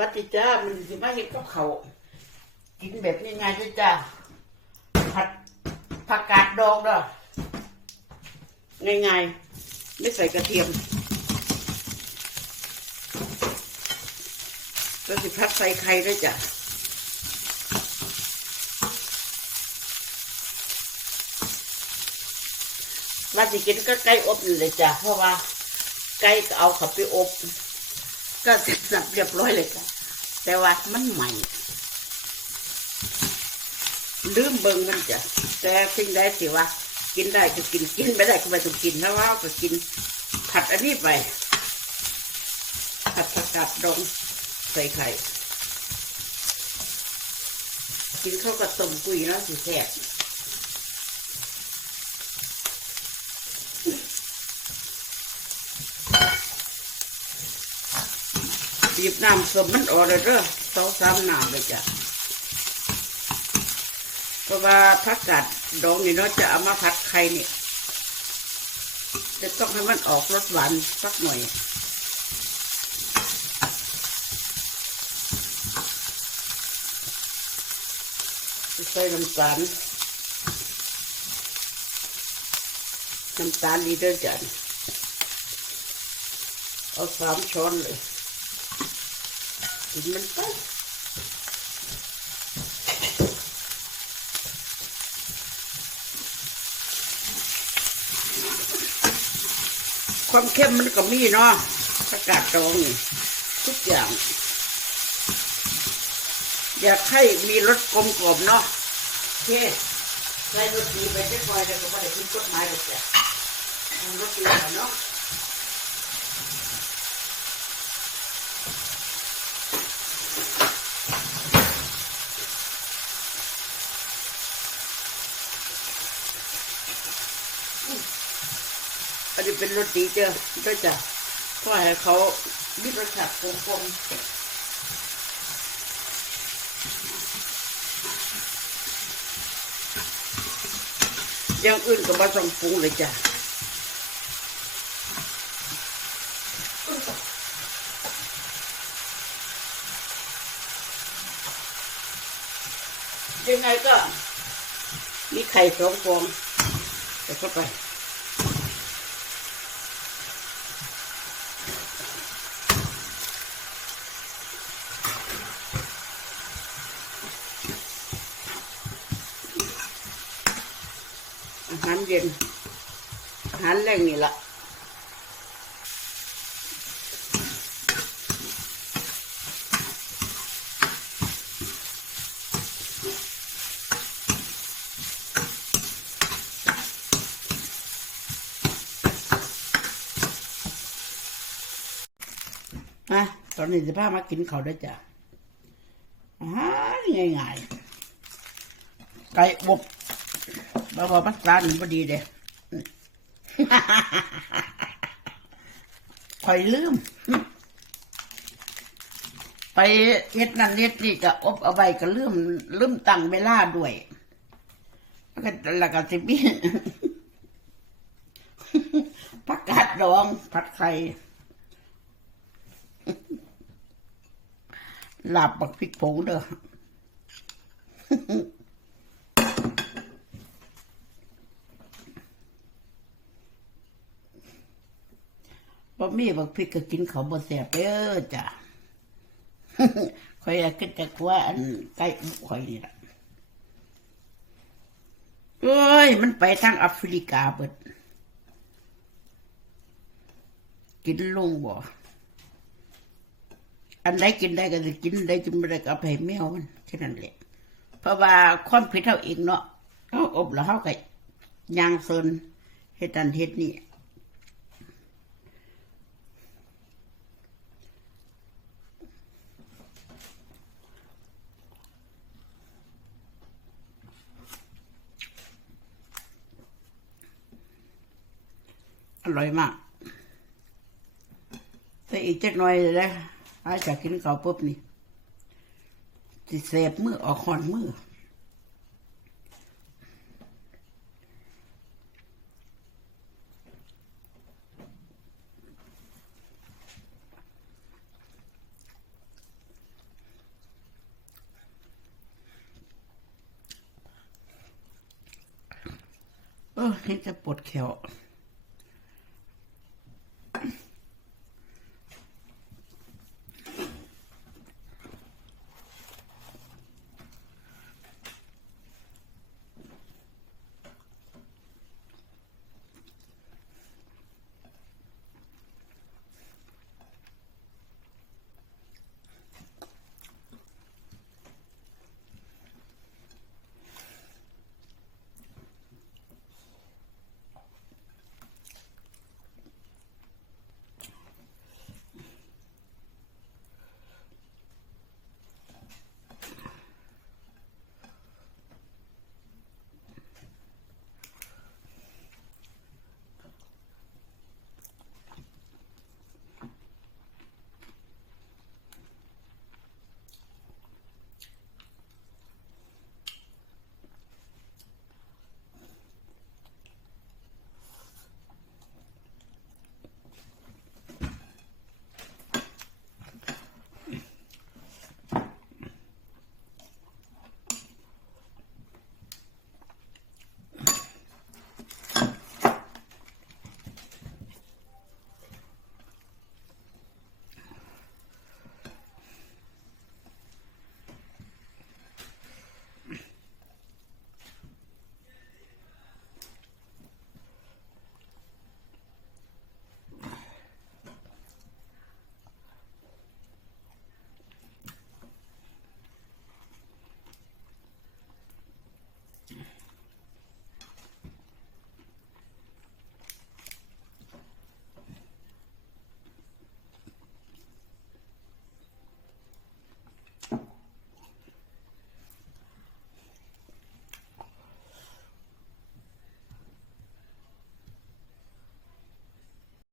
วัสดีจ้ามันสิมาเห็นกับเขากินแบบนี้ไงจ้าจ้าผัดผักกาดดองเด้อง่ายๆ ไม่ใส่กระเทียมแล้วสิพัดใส่ไข่ด้วยจ้ะว่าสิกินก็ไก่อบอยู่เลยจ้ะเพราะว่าไก่ก็เอาเขับไปอบ ก็เสร็จสับเรียบร้อยเลยจ้ะแต่ว่ามันใหม่ลืมเบิ่งมันจ้ะแต่สิ่งใดสิว่า กินได้ก็กินกินไม่ได้ก็ไม่ต้องกินถ้าว่าก็กินผัดอันนี้ไปผัดผักกาดดองใส่ไข่กินข้าวกับต้มกุยเนาะสิแซ่บ หยิบน้ำสมมันออกเลยเด้อสองสามน้ำเลยจ้ะเพราะว่าผักกาดดองนี่เนาะจะเอามาผัดไข่นี่จะต้องให้มันออกรสหวานสักหน่อยใส่น้ำตาลน้ำตาลดีเด้อจ้ะเอาสามช้อนเลย กินมันไปความเข้มมันก็มีเนาะผักกาดดองนี่ทุกอย่าง อยากให้มีรสกลมกลมเนาะเคใส่รสดีไปเจ๊คอยแต่ก็ไม่ได้กินกฎหมายหรอกจ้ะรสดีเนาะ อันนี้เป็นรสดีเจ้าด้วยจ้ะเพราะให้เขามีรสชาติกลมกลมๆอย่างอื่นก็มาต้องปรุงเลยจ้ะยังไงก็มีไข่สองฟองใส่เข้าไปาหารเย็น อาหารแรงนี่ละอะตอนนี้จะพามากินเขาวด้จ้ะอาหารง่ายๆไก่อบ บ่บ่มันร้านพอดีเด้คอยลืม ไปเฮ็ดนั่นเฮ็ดนี่ก็อบเอาไว้ก็ลืมลืมตั้งเวลาด้วยแล้วก็แล้วก็สิมีผักกาดดองผัดไข่ลาบบักพริกผงเด้อ มีบักพริกก็กินเขาบ่แซ่บเด้อจ้ะข่อยอยากกินแต่ว่าอันไก่อุข่อยนี่ล่ะเอ้ย มันไปทางแอฟริกาเบิด กินลงบ่ อันไหนกินได้ก็จะกินได้กินไม่ได้ก็ไปแมวมันแค่นั้นแหละ เพราะว่าความผิดเท่าเองเนาะเขาอบแล้วเขาก็ยางเซินเฮ็ดนันเฮ็ดนี่ อร่อยมากแต่อีกจักหน่อยเลยนะอาจากกินข้าวปุ๊บนี่สิเสพมือออกหอนมือเออเห็นจะปวดแขว